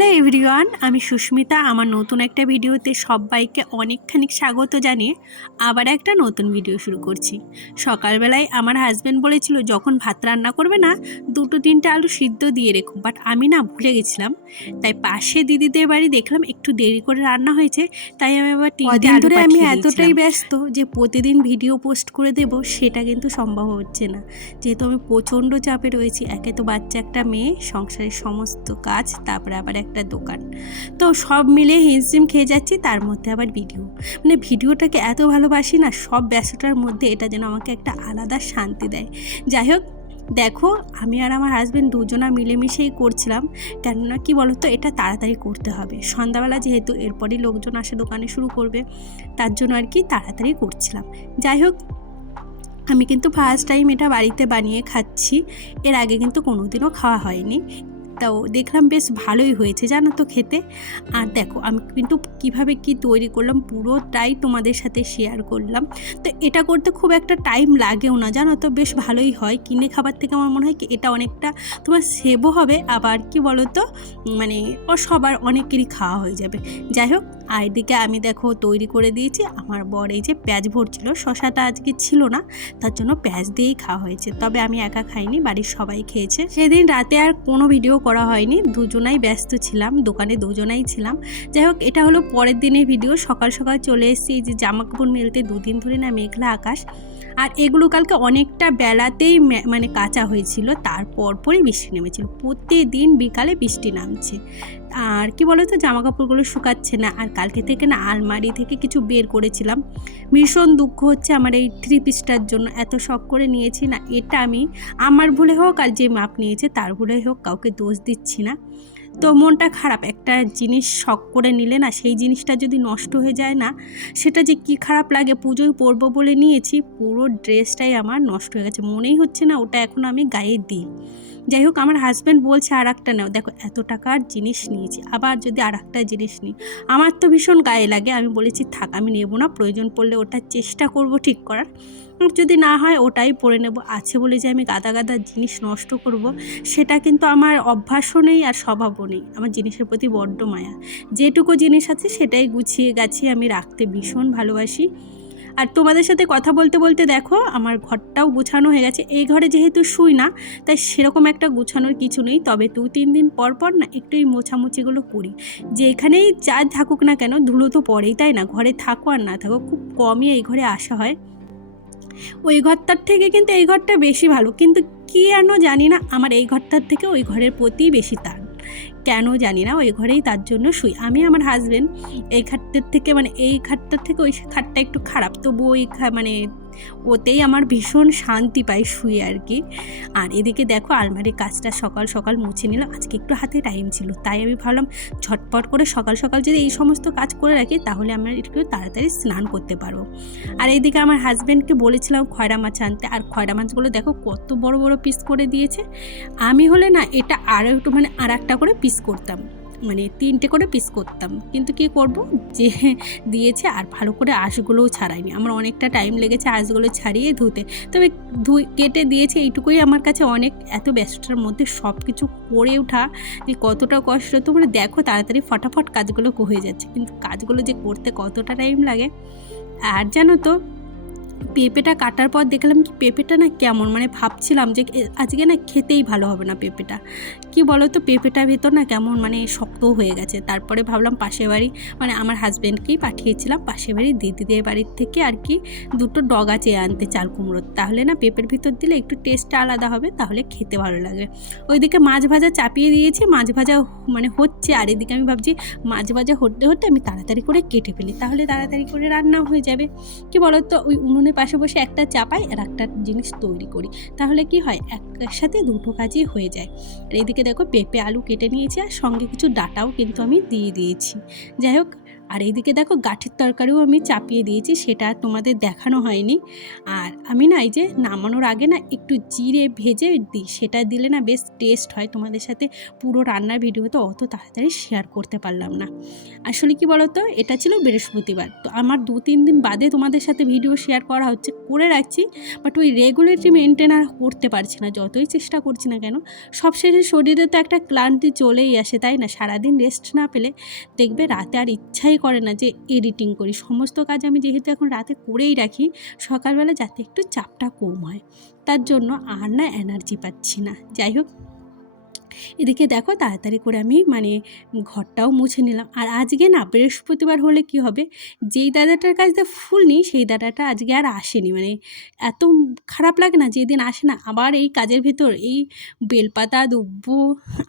Hello everyone, আমি সুস্মিতা। আমার নতুন একটা ভিডিওতে সবাইকে অনেকখানি স্বাগত জানিয়ে আবার একটা নতুন ভিডিও শুরু করছি। সকালবেলায় আমার হাজব্যান্ড বলেছিল যখন ভাত রান্না করবে না 2-3টে আলু সিদ্ধ দিয়ে রেখো, বাট আমি না ভুলে গেছিলাম। তাই পাশে দিদিদের বাড়ি দেখলাম একটু দেরি করে রান্না হয়েছে, তাই আমি আবার 3টে আলু পাঠিয়ে আমি এতটাই ব্যস্ত যে প্রতিদিন ভিডিও পোস্ট করে দেব সেটা কিন্তু সম্ভব হচ্ছে না, যেহেতু আমি প্রচণ্ড চাপে রয়েছি। একে তো বাচ্চা একটা মেয়ে, সংসারের সমস্ত কাজ, তারপরে আবার একটা দোকান, তো সব মিলে হিমশিম খেয়ে যাচ্ছি। তার মধ্যে আবার ভিডিওটাকে এত ভালোবাসি না, সব ব্যস্ততার মধ্যে এটা যেন আমাকে একটা আলাদা শান্তি দেয়। যাই হোক, দেখো আমি আর আমার হাজব্যান্ড দুজনা মিলেমিশেই করছিলাম, কেননা কি বলতো, এটা তাড়াতাড়ি করতে হবে। সন্ধ্যাবেলা যেহেতু এরপরই লোকজন আসে দোকানে শুরু করবে, তার জন্য আর কি তাড়াতাড়ি করছিলাম। যাই হোক, আমি কিন্তু ফার্স্ট টাইম এটা বাড়িতে বানিয়ে খাচ্ছি, এর আগে কিন্তু কোনোদিনও খাওয়া হয়নি। তো দেখলাম বেশ ভালোই হয়েছে জানো তো খেতে। আর দেখো আমি কিন্তু কিভাবে কি তৈরি করলাম পুরোটাই তোমাদের সাথে শেয়ার করলাম। তো এটা করতে খুব একটা টাইম লাগেও না জানো তো, বেশ ভালোই হয়। কিনে খাবার থেকে আমার মনে হয় কি এটা অনেকটা তোমার সেভও হবে, আবার কি বলো তো, সবার অনেকেরই খাওয়া হয়ে যাবে। যাই হোক, আর এদিকে আমি দেখো তৈরি করে দিয়েছি। আমার বর এই যে পেঁয়াজ ভরছিল, শশাটা আজকে ছিল না, তার জন্য পেঁয়াজ দিয়েই খাওয়া হয়েছে। তবে আমি একা খাইনি, বাড়ির সবাই খেয়েছে। সেদিন রাতে আর কোনো ভিডিও করা হয়নি, দুজনাই ব্যস্ত ছিলাম, দোকানে দুজনাই ছিলাম। যাই হোক, এটা হলো পরের দিনের ভিডিও। সকাল সকাল চলে এসেছি, যে জামা কাপড় মেলতে। দুদিন ধরে না মেঘলা আকাশ, আর এগুলো কালকে অনেকটা বেলাতেই কাঁচা হয়েছিল, তারপরই বৃষ্টি নেমেছিল। প্রতিদিন বিকালে বৃষ্টি নামছে, আর কি বলো তো, জামা কাপড়গুলো শুকাচ্ছে না। আর কালকে থেকে না আলমারি থেকে কিছু বের করেছিলাম, ভীষণ দুঃখ হচ্ছে আমার এই 3 পিসটার জন্য। এত শখ করে নিয়েছি না, এটা আমি আমার ভুলে হোক আর যে মাপ নিয়েছে তার ভুলে হোক, কাউকে দোষ দিচ্ছি না। তো মনটা খারাপ, একটা জিনিস শখ করে নিলে না, সেই জিনিসটা যদি নষ্ট হয়ে যায় না, সেটা যে কি খারাপ লাগে। পুজোয় পরবো বলে নিয়েছি, পুরো ড্রেসটাই আমার নষ্ট হয়ে গেছে, মনেই হচ্ছে না ওটা এখন আমি গায়ে দিই। যাই হোক, আমার হাজব্যান্ড বলছে আর একটা নাও। দেখো এত টাকার জিনিস নিয়েছি, আবার যদি আর একটা জিনিস নিই, আমার তো ভীষণ গায়ে লাগে। আমি বলেছি থাক, আমি নেবো না, প্রয়োজন পড়লে ওটা চেষ্টা করব ঠিক করার, যদি না হয় ওটাই পরে নেব। আছে বলে যে আমি গাদা গাদা জিনিস নষ্ট করব, সেটা কিন্তু আমার অভ্যাসও নেই আর স্বভাবও নেই। আমার জিনিসের প্রতি বড্ড মায়া, যেটুকু জিনিস আছে সেটাই গুছিয়ে গাছিয়ে আমি রাখতে ভীষণ ভালোবাসি। আর তোমাদের সাথে কথা বলতে বলতে দেখো আমার ঘরটাও গুছানো হয়ে গেছে। এই ঘরে যেহেতু শুই না, তাই সেরকম একটা গুছানোর কিছু নেই, তবে 2-3 দিন পর পর না একটু এই মোছামুছিগুলো করি। যে এখানেই যা থাকুক না কেন, ধুলো তো পড়েই, তাই না? ঘরে থাকো আর না থাকো, খুব কমই এই ঘরে আসা হয়। ওই ঘরটার থেকে কিন্তু এই ঘরটা বেশি ভালো, কিন্তু কি যেন জানি না, আমার এই ঘরটার থেকে ওই ঘরের প্রতি বেশি টান, কেন জানি না। ওই ঘরেই তার জন্য শুই আমি। আমার হাজব্যান্ড এই খাটটার থেকে, এই খাটটার থেকে ওই খাটটা একটু খারাপ, তবু ওই ওতেই আমার ভীষণ শান্তি পাই শুয়ে আর কি। আর এদিকে দেখো আলমারির কাজটা সকাল সকাল মুছে নিলাম, আজকে একটু হাতে টাইম ছিল, তাই আমি ভাবলাম ঝটপট করে সকাল সকাল যদি এই সমস্ত কাজ করে রাখি, তাহলে আমরা একটু তাড়াতাড়ি স্নান করতে পারবো। আর এইদিকে আমার হাজব্যান্ডকে বলেছিলাম খয়রা মাছ আনতে, আর খয়রা মাছগুলো দেখো কত বড় বড় পিস করে দিয়েছে। আমি হলে না এটা আরও একটু আর একটা করে পিস করতাম, 3টে করে পিস করতাম, কিন্তু কি করব, যে দিয়েছে। আর ভালো করে আঁশগুলোও ছাড়াইনি, আমার অনেকটা টাইম লেগেছে আঁশগুলো ছাড়িয়ে ধুতে। তবে কেটে দিয়েছে, এইটুকুই আমার কাছে অনেক। এত ব্যস্ততার মধ্যে সব কিছু করে ওঠা যে কতটা কষ্ট, তোমরা দেখো তাড়াতাড়ি ফটাফট কাজগুলো হয়ে যাচ্ছে, কিন্তু কাজগুলো যে করতে কতটা টাইম লাগে। আর জানো তো, পেঁপেটা কাটার পর দেখলাম কি পেঁপেটা না কেমন, ভাবছিলাম যে আজকে না খেতেই ভালো হবে না পেঁপেটা। কি বলো তো, পেঁপেটার ভেতর না কেমন শক্ত হয়ে গেছে। তারপরে ভাবলাম পাশের বাড়ি, আমার হাজব্যান্ডকেই পাঠিয়েছিলাম পাশের বাড়ি দিদিদের বাড়ির থেকে আর কি 2টো ডগা চেয়ে আনতে চাল কুমড়োর, তাহলে না পেঁপের ভিতর দিলে একটু টেস্টটা আলাদা হবে, তাহলে খেতে ভালো লাগবে। ওইদিকে মাছ ভাজা চাপিয়ে দিয়েছি, মাছ ভাজা হচ্ছে। আর এদিকে আমি ভাবছি মাছ ভাজা হতে হতে আমি তাড়াতাড়ি করে কেটে ফেলি, তাহলে তাড়াতাড়ি করে রান্না হয়ে যাবে। কি বলো তো, ওই উনুনের পাশে বসে একটা চাপাই আর একটা জিনিস তৈরি করি, তাহলে কি হয়, একসাথে 2টো কাজই হয়ে যায়। আর এদিকে দেখো পেঁপে আলু কেটে নিয়েছি, আর সঙ্গে কিছু ডাঁটাও কিন্তু আমি দিয়ে দিয়েছি। যাই হোক, আর এইদিকে দেখো গাঠির তরকারিও আমি চাপিয়ে দিয়েছি, সেটা আর তোমাদের দেখানো হয়নি। আর আমি না এই যে নামানোর আগে না একটু জিরে ভেজে দিই, সেটা দিলে না বেশ টেস্ট হয়। তোমাদের সাথে পুরো রান্নার ভিডিও তো অত তাড়াতাড়ি শেয়ার করতে পারলাম না। আসলে কি বলো তো, এটা ছিল বৃহস্পতিবার, তো আমার 2-3 দিন বাদে তোমাদের সাথে ভিডিও শেয়ার করা হচ্ছে, করে রাখছি, বাট ওই রেগুলারিটি মেনটেন আর করতে পারছি না, যতই চেষ্টা করছি না কেন। সবশেষে শরীরে তো একটা ক্লান্তি চলেই আসে, তাই না? সারাদিন রেস্ট না পেলে দেখবে রাতে আর ইচ্ছাই করে না যে এডিটিং করি। সমস্ত কাজ আমি যেহেতু এখন রাতে করেই রাখি, সকালবেলা যাতে একটু চাপটা কম হয়, তার জন্য আর না এনার্জি পাচ্ছি না। যাই হোক, এদিকে দেখো তাড়াতাড়ি করে আমি ঘরটাও মুছে নিলাম। আর আজকে না বৃহস্পতিবার হলে কি হবে, যেই দাদাটার কাছে ফুল নিই সেই দাদাটা আজকে আর আসেনি। এত খারাপ লাগে না যেদিন আসে না, আবার এই কাজের ভিতর এই বেলপাতা, দুব্বু,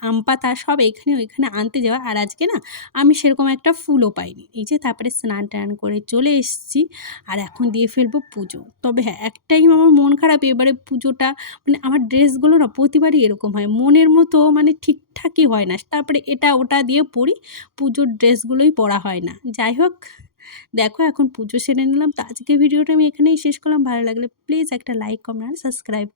আম পাতা সব এখানে ওইখানে আনতে যাওয়া। আর আজকে না আমি সেরকম একটা ফুলও পাইনি। এই যে তারপরে স্নান টান করে চলে এসেছি, আর এখন দিয়ে ফেলবো পুজো। তবে হ্যাঁ, একটাই আমার মন খারাপ, এবারে পুজোটা আমার ড্রেসগুলো না প্রতিবারই এরকম হয়, মনের মতো ঠিকঠাকই হয় না। তারপরে এটা ওটা দিয়ে পরি, পুজোর ড্রেসগুলোই পরা হয় না। যাই হোক, দেখো এখন পুজো সেরে নিলাম। তো আজকের ভিডিওটা আমি এখানেই শেষ করলাম। ভালো লাগলে প্লিজ একটা লাইক, কমেন্ট আর সাবস্ক্রাইব।